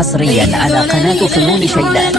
حصريا على قناة فنون شيلات.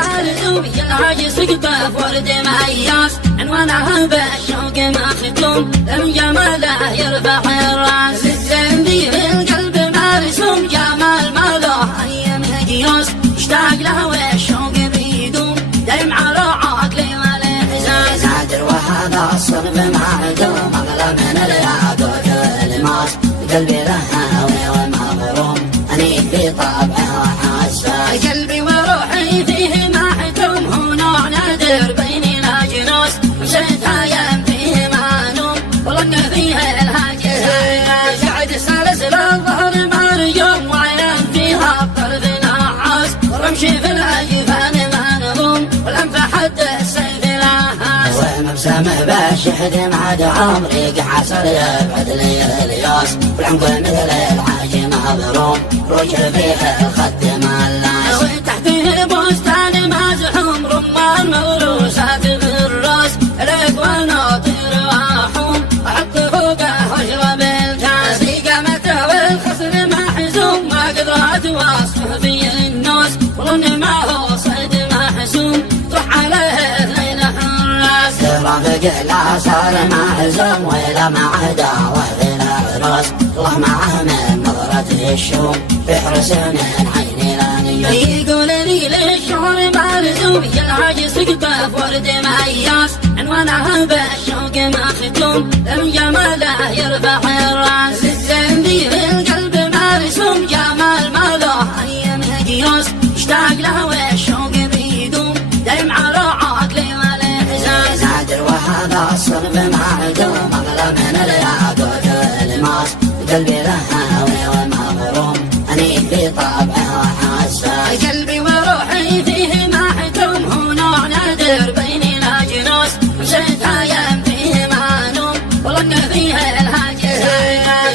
عنوانها بالشوق مختوم، لم جماله يرفع الراس، الزندي بالقلب مرسوم، جمال ماله ايام هجيوس، اشتاق له والشوق بيدوم، دايم على عقلي والاحساس، نادر وهذا الصرف معدوم، اغلى من الياقوت والماس، قلبي له هاوي ومغروم، انيق في طبعه وحساس، قلبي وروحي فيه محكوم، هو نوع نادر بين الاجناس، مشيت ايام فيه معلوم، والله فيه الهاجس، قاعد سلسل الظهر مرجوم، وعيان فيها بطرف نحاس، ورمشي في الاجفان منظوم، والانف حد السيف لهاس، ومبسمه بشحد معد عمري حصل يبعد لي الياس، والعنق مثل العاج مبروم، روج فيه الخد ملاس، وتحته بستان مزحوم، رمان موروسات في الراس، الاكوان ناطر واحوم، احط فوقه واشرب الكاس، في قامته والخصر محزوم، ما قدرت وصفه في الناس، والله ما هو صيد محسوم، تروح عليه ليله الراس، رافق لا صار محزوم، ولا معدا ولا راس، الله معه من نظرة الشوم، يحرس من عيني الانياس، يقول لي للشعور مرزوم، يلعج سقطه ورد مهياس، عنوانها بالشوق مختوم، لم جماله يرفع الراس، الزندي بالقلب مرسوم، جمال ماله ايام هجيوس، اشتاق له والشوق بيدوم، دايم على عقلي والاحساس، نادر وهذا الصرف معدوم، اغلى من الياقوت والماس، قلبي له هاوي ومغروم، انيق في طبعه وحساس، قلبي وروحي فيه محكوم، هو نوع نادر بين الاجناس، مشيت ايام فيه معلوم، والله فيه الهاجس،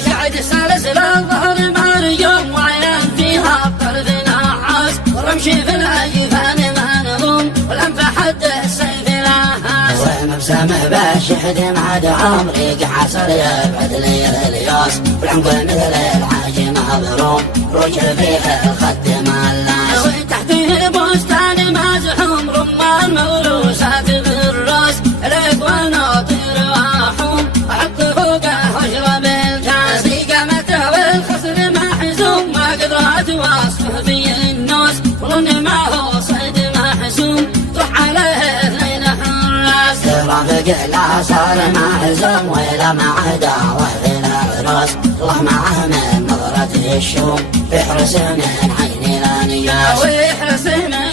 قاعد سلسل الظهر مرجوم، وعيان فيها بطرف نحاس، ورمشي في الاجفان منظوم، والانف حد السيف لهاس، ومبسمه بشحد معد عمري حصل يبعد لي الياس، والعنق مثل العاج مبروم، روج فيه الخد ملاس، وتحته بستان مزحوم، رمان موروسات في الراس، الاكوان ناطر واحوم، احط فوقه واشرب الكاس، في قامته والخصر محزوم، ما قدرت وصفه في الناس، والله ما هو صيد محسوم، تروح عليه ليله الراس، رافق لا صار محزوم، ولا معدا ولا راس، الله معه من نظرة الشوم، يحرس من عيني الانياس، ويحرس من